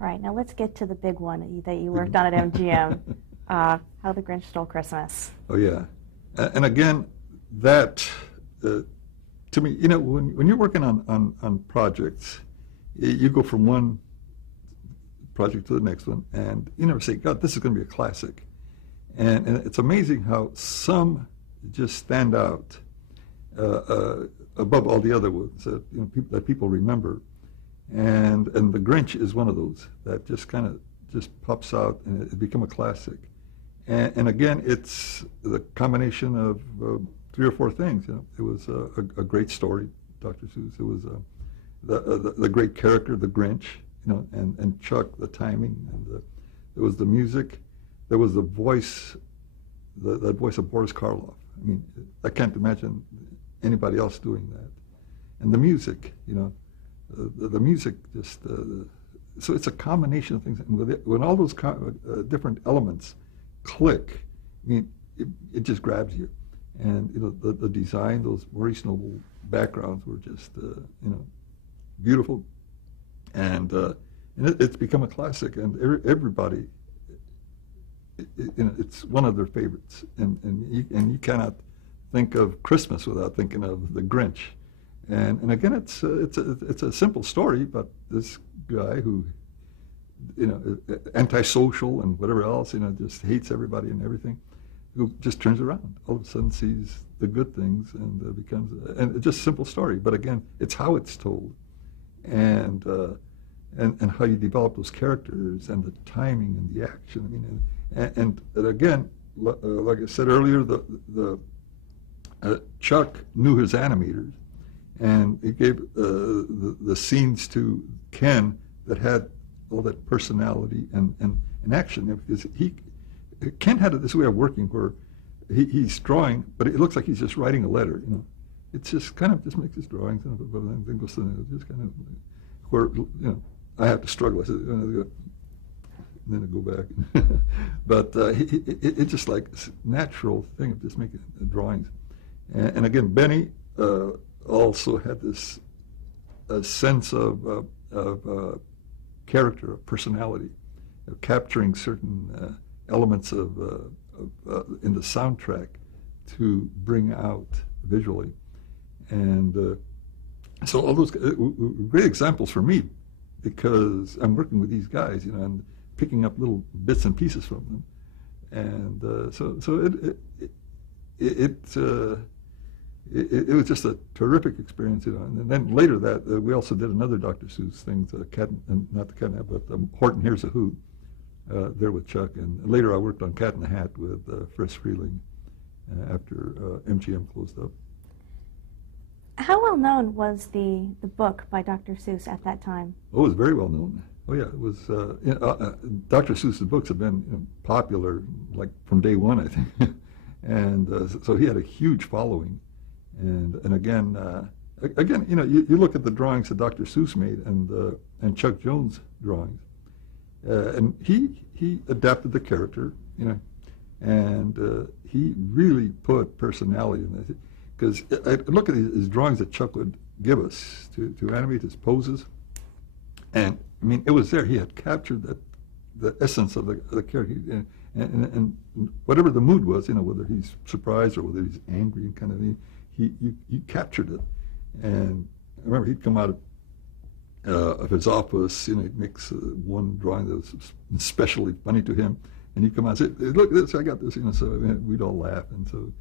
All right, now let's get to the big one that you worked on at MGM, How the Grinch Stole Christmas. Oh, yeah. And again, that, to me, you know, when you're working on projects, you go from one project to the next one, and you never say, God, this is going to be a classic. And it's amazing how some just stand out above all the other ones that people remember. And The Grinch is one of those that just kind of just pops out and it become a classic. And again, it's the combination of 3 or 4 things. You know, it was a great story, Dr. Seuss. It was the great character, the Grinch, you know, and Chuck, the timing, and there was the music. There was the voice, that voice of Boris Karloff. I mean, I can't imagine anybody else doing that. And the music, you know, the music just, so it's a combination of things. And when all those different elements click, I mean, it just grabs you. And, you know, the design, those Maurice Noble backgrounds were just, you know, beautiful. And it's become a classic, and everybody, you know, it's one of their favorites. And you cannot think of Christmas without thinking of the Grinch. And again, it's a simple story, but this guy who, you know, antisocial and whatever else, you know, just hates everybody and everything, who just turns around. All of a sudden sees the good things and becomes, and it's just a simple story. But again, it's how it's told, and how you develop those characters and the timing and the action. I mean, and again, like I said earlier, Chuck knew his animators, and he gave the scenes to Ken that had all that personality and action. Because Ken had this way of working where he's drawing, but it looks like he's just writing a letter. You know, it's just kind of just makes his drawings and then goes to just kind of where, you know, I have to struggle. I said, and then I go back. But it's just like a natural thing of just making drawings. And again, Benny also had this sense of character, of personality, of capturing certain elements of in the soundtrack to bring out visually. And so all those great examples for me, because I'm working with these guys, you know, and picking up little bits and pieces from them. And so it was just a terrific experience, you know. And then later that we also did another Dr. Seuss thing, not the Cat in the Hat, but Horton Hears a Who, there with Chuck. And later I worked on Cat in the Hat with DePatie-Freleng after MGM closed up. How well known was the book by Dr. Seuss at that time? Oh, it was very well known. Oh yeah, it was. Dr. Seuss's books have been, you know, popular like from day one, I think, and so he had a huge following. And again, you know, you look at the drawings that Dr. Seuss made and Chuck Jones' drawings, and he adapted the character, you know, and he really put personality in it. Because I look at his drawings that Chuck would give us to animate his poses, and I mean, it was there. He had captured the essence of the character, and whatever the mood was, you know, whether he's surprised or whether he's angry and kind of thing, he captured it. And I remember he'd come out of his office, you know, he makes one drawing that was especially funny to him, and he'd come out and say, "Look at this, I got this," you know. So I mean, we'd all laugh, and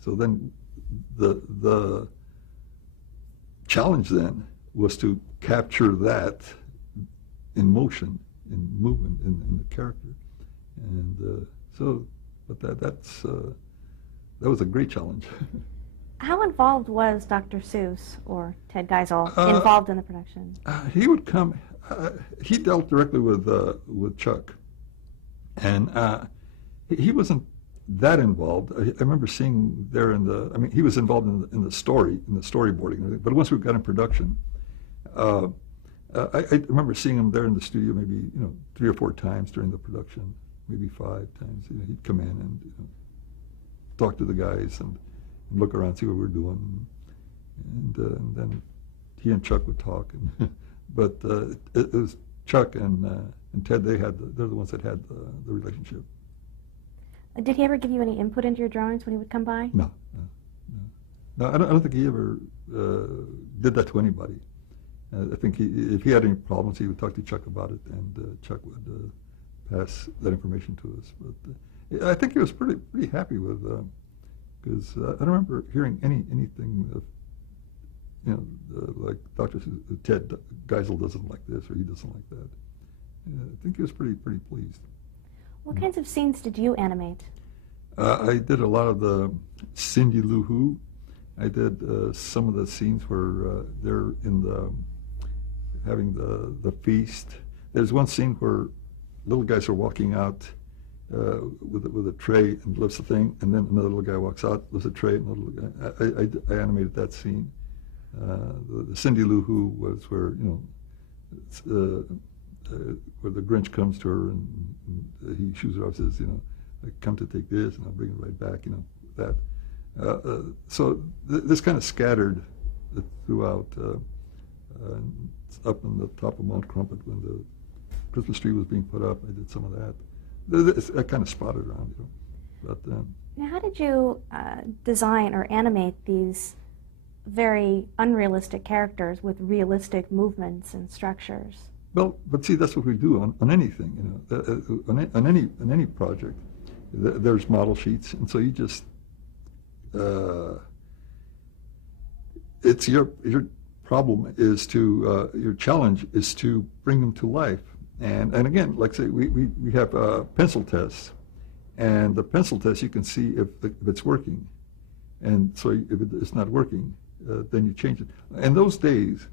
so then. The challenge then was to capture that in motion, in movement, in the character, and but that was a great challenge. How involved was Dr. Seuss or Ted Geisel involved in the production? He would come. He dealt directly with Chuck, and he wasn't that involved. I remember seeing there I mean, he was involved in the story, in the storyboarding, but once we got in production, I remember seeing him there in the studio maybe, you know, 3 or 4 times during the production, maybe 5 times. You know, he'd come in and, you know, talk to the guys and look around, see what we're doing, and then he and Chuck would talk. But it was Chuck and and Ted, they're the ones that had the relationship. Did he ever give you any input into your drawings when he would come by? No. I don't think he ever did that to anybody. I think if he had any problems, he would talk to Chuck about it, and Chuck would pass that information to us. But I think he was pretty happy with, because I don't remember hearing anything of, like Dr. Ted Geisel doesn't like this or he doesn't like that. I think he was pretty pleased. What kinds of scenes did you animate? I did a lot of the Cindy Lou Who. I did some of the scenes where they're having the feast. There's one scene where little guys are walking out with a tray and lifts the thing, and then another little guy walks out, lifts a tray, and another little guy. I animated that scene. The Cindy Lou Who was where where the Grinch comes to her and he shoos her off, says, I come to take this and I'll bring it right back, that. So this kind of scattered throughout, up on the top of Mount Crumpet when the Christmas tree was being put up. I did some of that. I kind of spotted around, But now, how did you design or animate these very unrealistic characters with realistic movements and structures? Well, but see, that's what we do on anything, on any project. There's model sheets, and so you just it's your problem is to your challenge is to bring them to life. And again, like say, we have pencil tests, and the pencil test you can see if it's working, and so if it's not working, then you change it. In those days,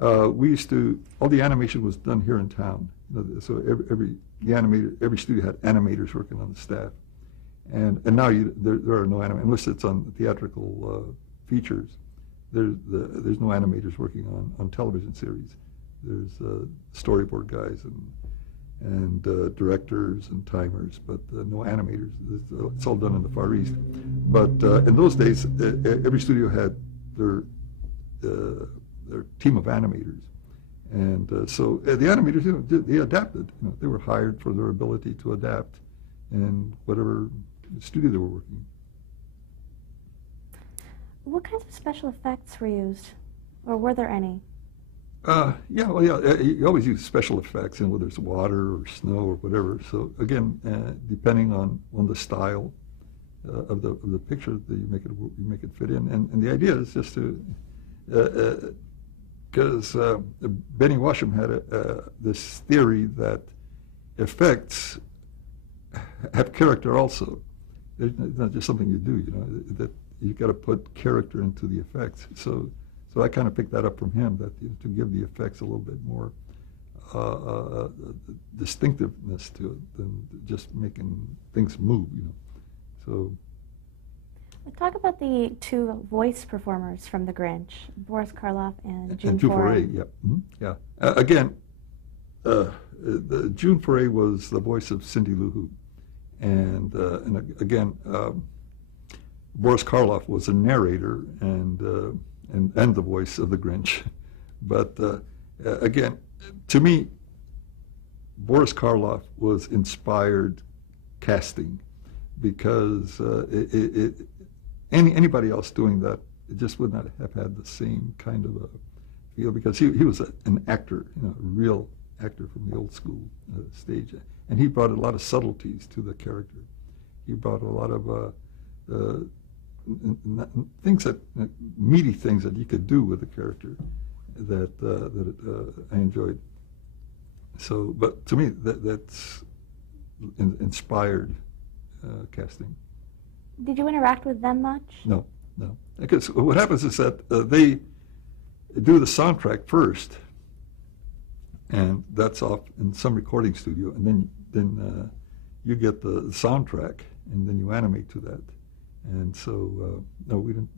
we used to, all the animation was done here in town. So every studio had animators working on the staff, and now there are no animators unless it's on theatrical features. There's no animators working on television series. There's storyboard guys and directors and timers, but no animators. It's all done in the Far East. But in those days, every studio had their team of animators, and so the animators, they adapted. They were hired for their ability to adapt in whatever studio they were working. What kinds of special effects were used, or were there any? You always use special effects, whether it's water or snow or whatever. So again, depending on the style of the picture, that you make it fit in, and the idea is just to. Because Benny Washam had this theory that effects have character also. It's not just something you do, that you've got to put character into the effects. So I kind of picked that up from him, that to give the effects a little bit more distinctiveness to it than just making things move, So. Talk about the two voice performers from The Grinch, Boris Karloff and June Foray. Yeah, yeah. Again, June Foray was the voice of Cindy Lou Who, and again, Boris Karloff was a narrator and the voice of the Grinch. But again, to me, Boris Karloff was inspired casting, because anybody else doing that, it just would not have had the same kind of a feel, because he was an actor, a real actor from the old school stage, and he brought a lot of subtleties to the character. He brought a lot of things meaty things that you could do with the character that I enjoyed. So, but to me, that's inspired casting. Did you interact with them much? No. Because what happens is that they do the soundtrack first, and that's off in some recording studio, and then you get the soundtrack, and then you animate to that. And so, no, we didn't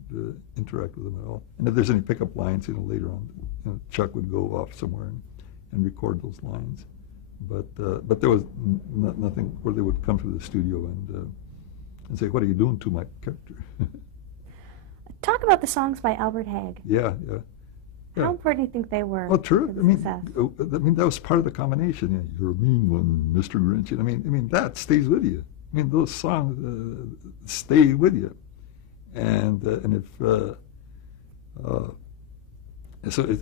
interact with them at all. And if there's any pickup lines, later on, Chuck would go off somewhere and record those lines. But there was nothing where they would come to the studio and say, "What are you doing to my character?" Talk about the songs by Albert Hague. Yeah. Yeah. How important do you think they were? Well, true. To the success? I mean, that was part of the combination. You know, you're a mean one, Mr. Grinch. I mean, that stays with you. I mean, those songs stay with you, and if so,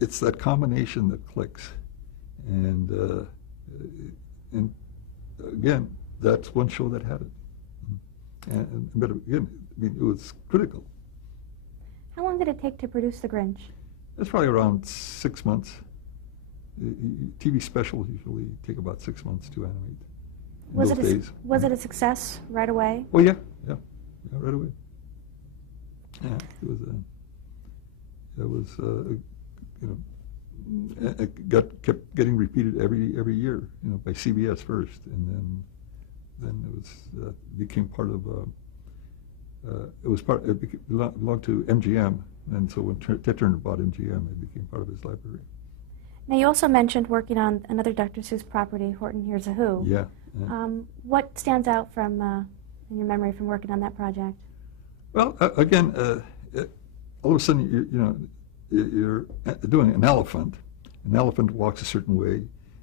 it's that combination that clicks, and again, that's one show that had it. But again, I mean, it was critical. How long did it take to produce The Grinch? It's probably around 6 months. TV specials usually take about 6 months to animate. Was it a success right away? Oh yeah, right away. Yeah, it was you know, it kept getting repeated every year, you know, by CBS first, and then it was became part of. It belonged to MGM, and so when Ted Turner bought MGM, it became part of his library. Now, you also mentioned working on another Dr. Seuss property, Horton Hears a Who. Yeah. What stands out from in your memory from working on that project? Well, again, all of a sudden, you're doing an elephant. An elephant walks a certain way,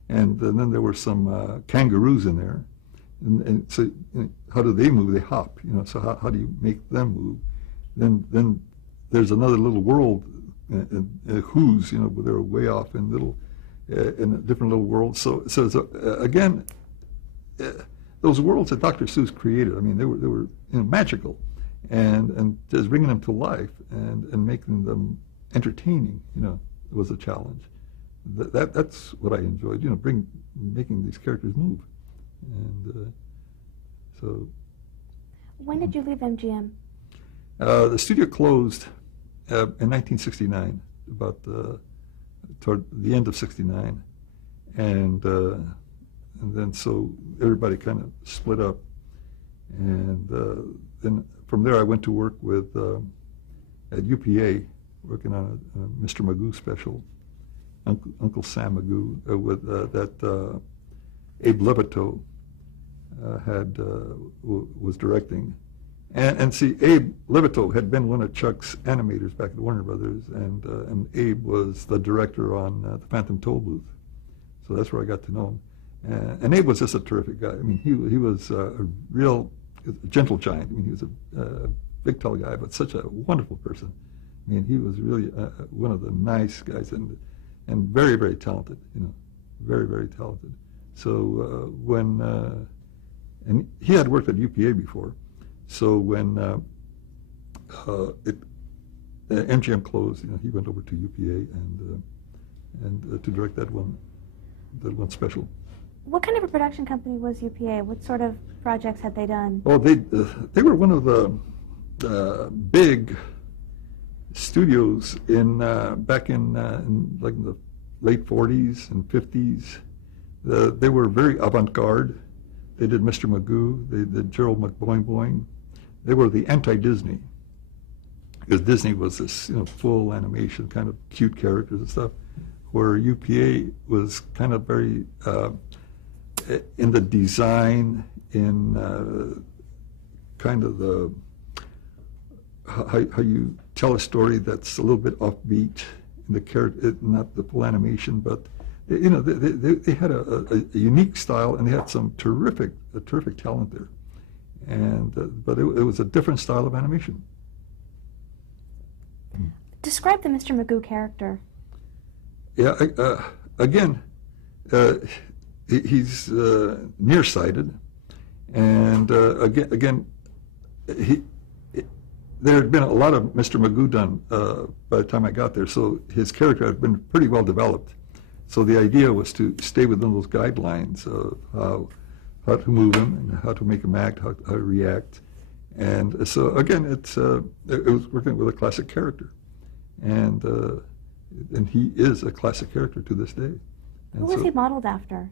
and then there were some kangaroos in there. And so, how do they move? They hop, So how do you make them move? Then there's another little world, who's, they're way off in in a different little world. So again, those worlds that Dr. Seuss created, I mean, they were magical, and just bringing them to life and making them entertaining, was a challenge. That's what I enjoyed, making these characters move. And so. When did you leave MGM? The studio closed in 1969, about toward the end of '69, and then so everybody kind of split up, and then from there I went to work with at UPA, working on a Mr. Magoo special, Uncle Sam Magoo, with that Abe Levitow was directing. And see, Abe Levitow had been one of Chuck's animators back at Warner Brothers, and Abe was the director on the Phantom Toll Booth. So that's where I got to know him. And Abe was just a terrific guy. I mean, he was a real gentle giant. I mean, he was a big, tall guy, but such a wonderful person. I mean, he was really one of the nice guys, and very, very talented, very, very talented. So and he had worked at UPA before, so when MGM closed, he went over to UPA and to direct that one special. What kind of a production company was UPA? What sort of projects had they done? Oh, they were one of the big studios back in like the late 40s and 50s. They were very avant-garde. They did Mr. Magoo. They did Gerald McBoing Boing. They were the anti-Disney, because Disney was this full animation kind of cute characters and stuff, where UPA was kind of very in the design, in kind of the how you tell a story that's a little bit offbeat in the character, not the full animation, but they had a unique style, and they had some terrific talent there, but it was a different style of animation. Describe the Mr. Magoo character. Yeah, again, he's nearsighted, and again, there had been a lot of Mr. Magoo done by the time I got there, so his character had been pretty well developed. So the idea was to stay within those guidelines of how to move him and how to make him act, how to react. And so again, it was working with a classic character, and he is a classic character to this day. Who was he modeled after?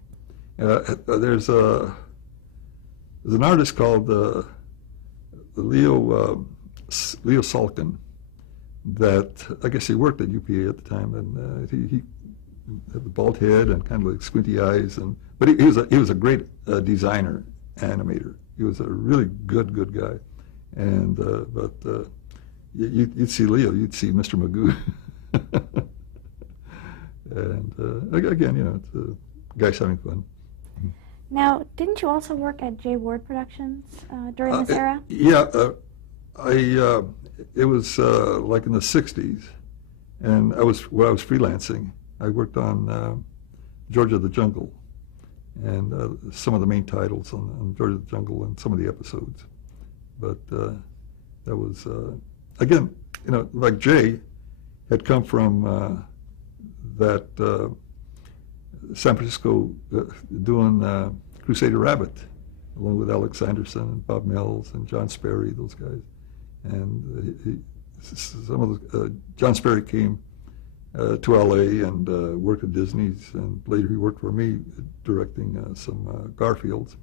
There's an artist called Leo Salkin that I guess he worked at UPA at the time, and he had the bald head and kind of like squinty eyes, but he was a great designer, animator. He was a really good guy, and but you'd see Leo, you'd see Mr. Magoo. And again, it's guys having fun. Now, didn't you also work at J. Ward Productions during this era? Yeah, it was like in the '60s, and I was freelancing. I worked on George of the Jungle, and some of the main titles on George of the Jungle and some of the episodes. But that was again, like Jay had come from that San Francisco doing Crusader Rabbit, along with Alex Anderson and Bob Mills and John Sperry, those guys. And John Sperry came to L.A. and worked at Disney's, and later he worked for me directing some Garfields.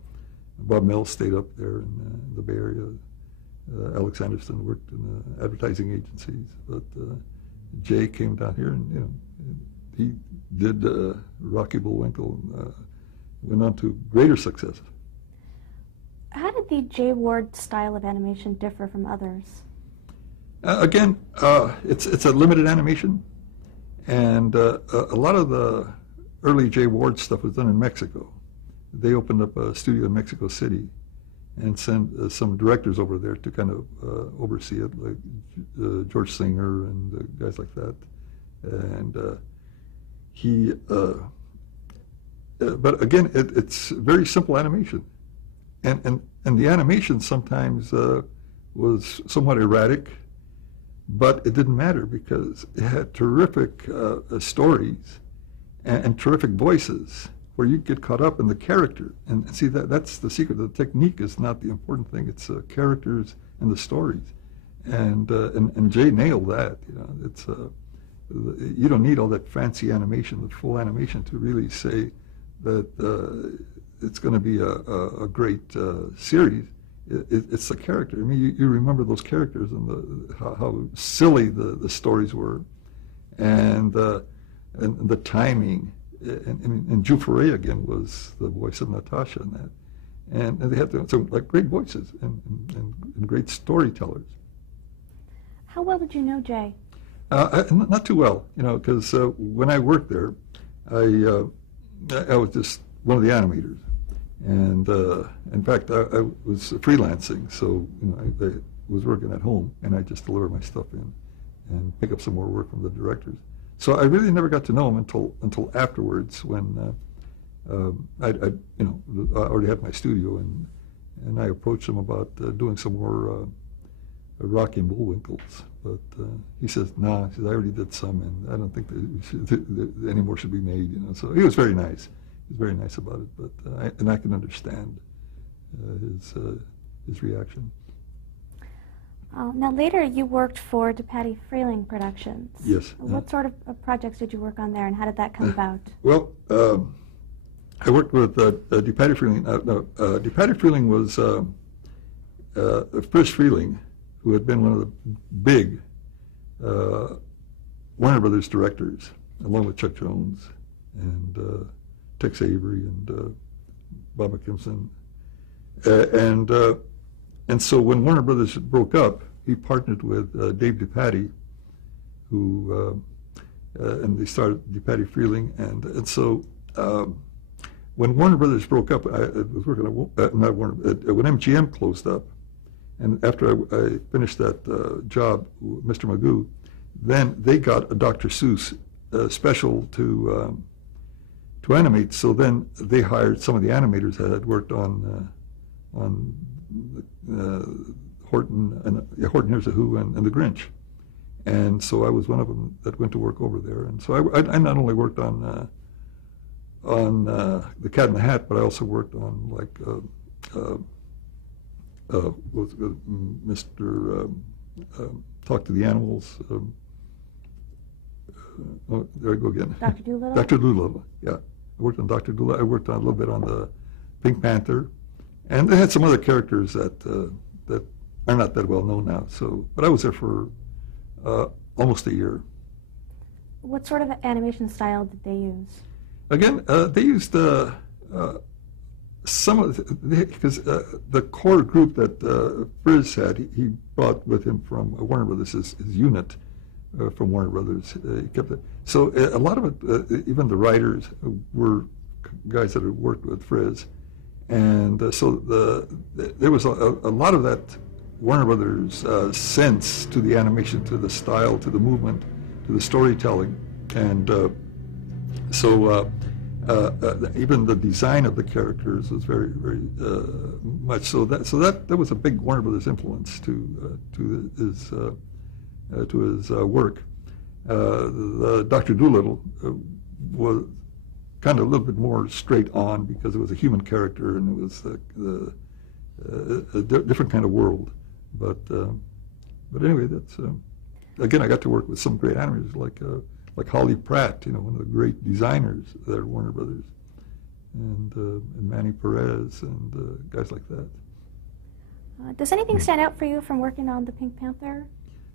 Bob Mills stayed up there in the Bay Area. Alex Anderson worked in advertising agencies, but Jay came down here and he did Rocky Bullwinkle, went on to greater success. How did the J. Ward style of animation differ from others? Again, it's a limited animation, and a lot of the early J. Ward stuff was done in Mexico. They opened up a studio in Mexico City and sent some directors over there to kind of oversee it, like George Singer and guys like that. And but again, it's very simple animation, and the animation sometimes was somewhat erratic, but it didn't matter because it had terrific stories and terrific voices where you get caught up in the character. And see, that's the secret. The technique is not the important thing. It's characters and the stories. And Jay nailed that. It's you don't need all that fancy animation, the full animation, to really say that it's going to be a great series. It's the character. I mean, you remember those characters and how silly the stories were, and the timing. And Drew Ferret again was the voice of Natasha in that, and they had some great voices and great storytellers. How well did you know Jay? Not too well, because when I worked there, I was just one of the animators, and in fact I was freelancing, so I was working at home, and I just deliver my stuff in and pick up some more work from the directors. So I really never got to know him until afterwards, when I already had my studio, and I approached him about doing some more Rocky and Bullwinkles. But he says, "Nah," he says, "I already did some, and I don't think that any more should be made." So he was very nice. He was very nice about it, but I can understand his reaction. Now, later you worked for DePatie-Freleng Productions. Yes. What sort of projects did you work on there, and how did that come about? Well, I worked with DePatie-Freleng. DePatie-Freleng was Frisch Freleng, who had been one of the big Warner Brothers directors, along with Chuck Jones and Tex Avery and Bob McKimson. And so when Warner Brothers broke up, he partnered with Dave DePatie, who and they started DePatie-Freleng, and so when Warner Brothers broke up, I was working at not Warner, when MGM closed up, and after I finished that job, Mr. Magoo, then they got a Dr. Seuss special to animate. So then they hired some of the animators that had worked on Horton Hears and the Grinch, and so I was one of them that went to work over there. And so I not only worked on the Cat in the Hat, but I also worked on Mr. Talk to the Animals. There I go again. Dr. Dolittle? Dr. Dolittle, yeah. I worked on Dr. Dolittle. I worked on a little bit on the Pink Panther. And they had some other characters that are not that well known now. So, but I was there for almost a year. What sort of animation style did they use? Again, they used some of because the core group that Frizz had, he brought with him from Warner Brothers his unit from Warner Brothers. He kept it. So a lot of it, even the writers were guys that had worked with Frizz, and so there was a lot of that Warner Brothers sense to the animation, to the style, to the movement, to the storytelling, and even the design of the characters was very, very much so. That was a big Warner Brothers influence to his work. The Dr. Dolittle was kind of a little bit more straight on because it was a human character and it was a different kind of world. But anyway, that's again, I got to work with some great animators like Holly Pratt, one of the great designers there at Warner Brothers, and Manny Perez and guys like that. Does anything stand out for you from working on the Pink Panther?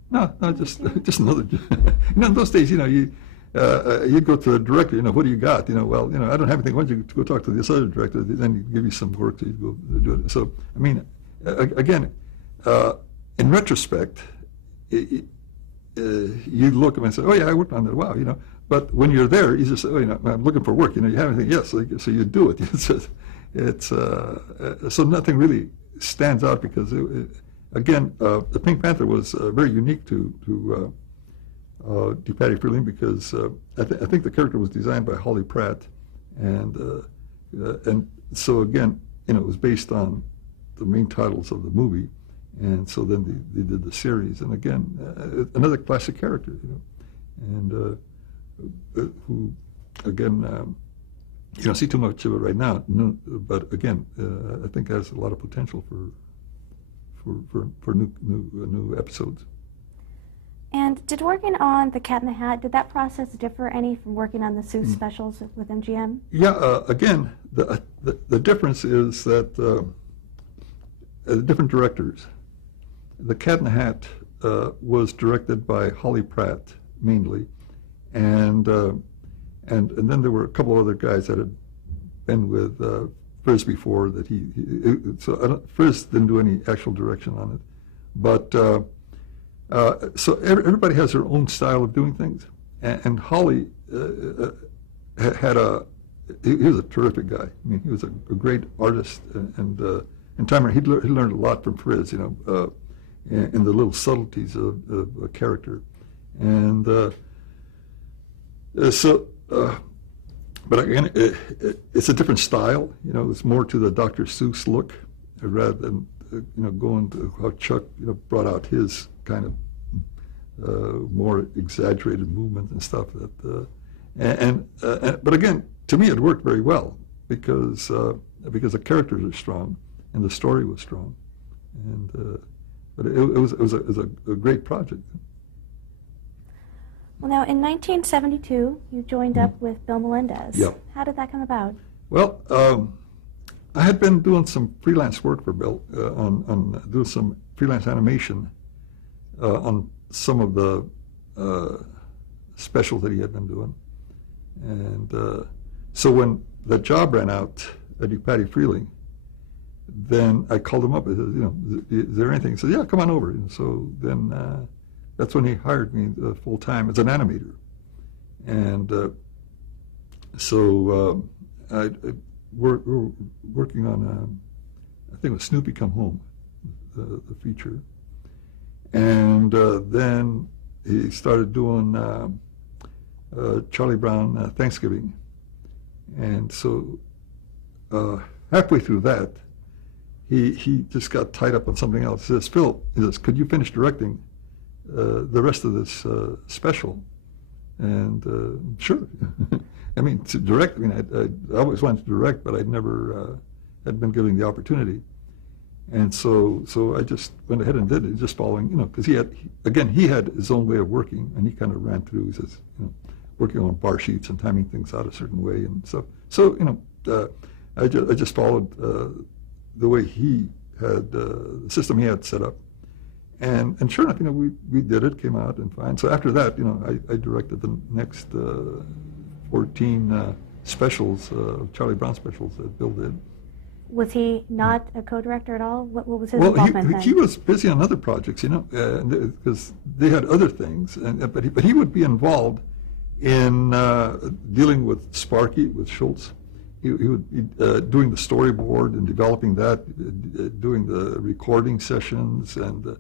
No, just another. In those days, you go to the director. What do you got? Well, I don't have anything. Why don't you go talk to this other director? Then he give you some work, so you go do it. So, I mean, again, in retrospect, you look at them and say, "Oh yeah, I worked on that. Wow, But when you're there, you just say, "Oh, I'm looking for work. You have anything? Yes." So you do it. So nothing really stands out because again, the Pink Panther was very unique to DePatie-Freleng because I think the character was designed by Holly Pratt, and so again, it was based on the main titles of the movie, and so then they did the series, and again, another classic character, and who again, you don't see too much of it right now, but again, I think has a lot of potential for new episodes. And did working on The Cat in the Hat, did that process differ any from working on the Seuss specials with MGM? Yeah, again, the difference is that different directors. The Cat in the Hat was directed by Holly Pratt mainly, and then there were a couple other guys that had been with Frizz before that Frizz didn't do any actual direction on it, but so everybody has their own style of doing things, and Holly he was a terrific guy. I mean, he was a great artist, and timer. He learned a lot from Frizz, in the little subtleties of a character, and but again, it's a different style. It's more to the Dr. Seuss look rather than going to how Chuck brought out his kind of more exaggerated movement and stuff. But again, to me, it worked very well because the characters are strong and the story was strong, and but it was a great project. Well, now, in 1972, you joined up with Bill Melendez. Yep. How did that come about? Well, I had been doing some freelance work for Bill on doing some freelance animation on some of the specials that he had been doing. And so when the job ran out at DePatie-Freleng, then I called him up and said, is there anything? He said, yeah, come on over. And so then that's when he hired me full time as an animator. And so we're working on, I think it was Snoopy Come Home, the feature. And then he started doing Charlie Brown Thanksgiving. And so halfway through that, he just got tied up on something else. He says, Phil, could you finish directing the rest of this special? And sure. I mean, to direct, I always wanted to direct, but I'd never had been given the opportunity. And so I just went ahead and did it, just following, because he had his own way of working, and he kind of ran through, he says, working on bar sheets and timing things out a certain way and stuff. So, I just followed the way he had, the system he had set up. And sure enough, we did it, came out and fine. So after that, I directed the next 14 specials, Charlie Brown specials that Bill did. Was he not a co-director at all? What was his Well, involvement then? he was busy on other projects, because they had other things, but he would be involved in dealing with Sparky, with Schultz. He would be doing the storyboard and developing that, doing the recording sessions, and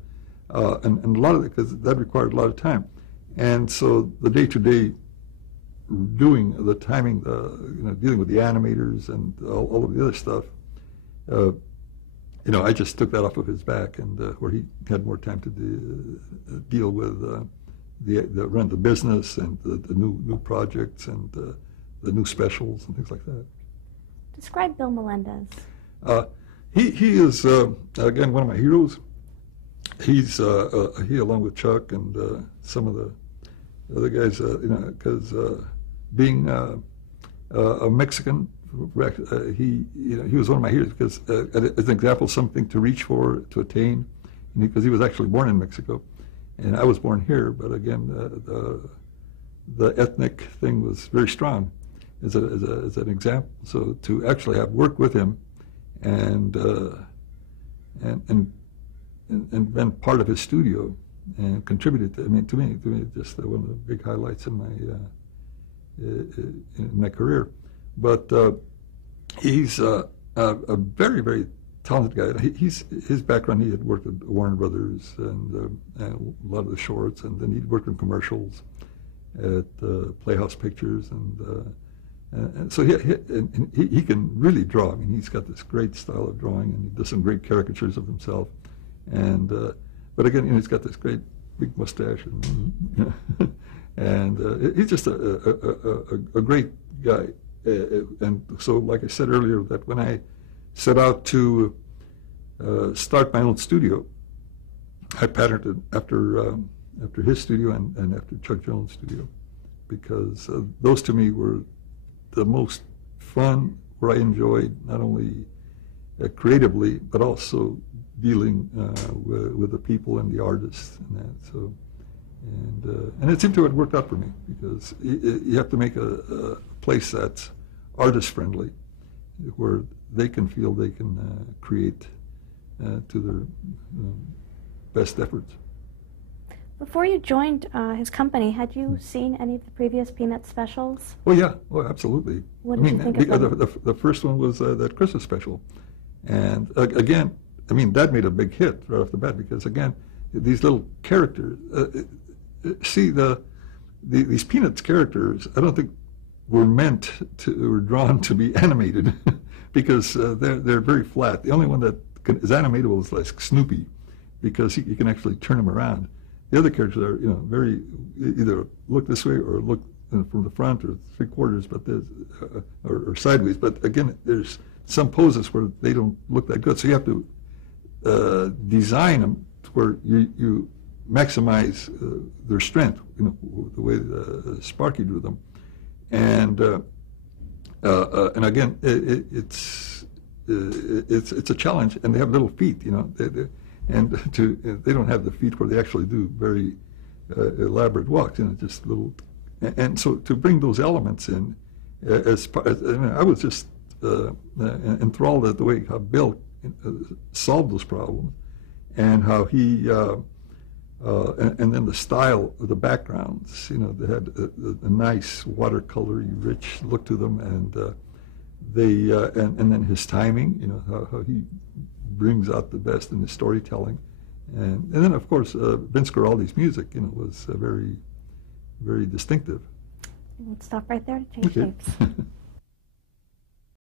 a lot of it, because that required a lot of time. And so the day-to-day doing the timing, dealing with the animators and all of the other stuff, I just took that off of his back, and where he had more time to deal with run the business and the new projects and the new specials and things like that. Describe Bill Melendez. He is again one of my heroes. He along with Chuck and some of the other guys, because being a Mexican, he was one of my heroes because as an example, something to reach for, to attain, because he was actually born in Mexico, and I was born here. But again, the ethnic thing was very strong as an example. So to actually have worked with him and been part of his studio and contributed to me, just one of the big highlights in my career. But he's a very, very talented guy. His background, he had worked at Warner Brothers and a lot of the shorts, and then he'd worked in commercials at Playhouse Pictures, and so he can really draw. I mean, he's got this great style of drawing, and he does some great caricatures of himself. And but again, he's got this great big mustache, and he's just a great guy. And so, like I said earlier, that when I set out to start my own studio, I patterned it after his studio and after Chuck Jones' studio, because those to me were the most fun, where I enjoyed not only creatively but also dealing with the people and the artists and that. So, and it seemed to have worked out for me, because you have to make a place that's artist friendly, where they can feel they can create to their best efforts. Before you joined his company, had you seen any of the previous Peanuts specials? Oh yeah, oh absolutely. What did you think of them? The first one was that Christmas special, and again, I mean, that made a big hit right off the bat, because again, these little characters. These Peanuts characters, I don't think were drawn to be animated, because they're very flat. The only one that is animatable is like Snoopy, because you can actually turn him around. The other characters are, very either look this way or look from the front or three quarters, but there's or sideways. But again, there's some poses where they don't look that good, so you have to design them to where you maximize their strength, the way Sparky drew them, and again, it's a challenge, and they have little feet, and they don't have the feet where they actually do very elaborate walks, just little, and so to bring those elements in, I was just enthralled at the way how Bill solved those problems, and how he and then the style of the backgrounds, they had a nice watercolory, rich look to them, and and then his timing, how he brings out the best in his storytelling, and then of course Vince Guaraldi's music, was very, very distinctive. We'll stop right there to change tapes.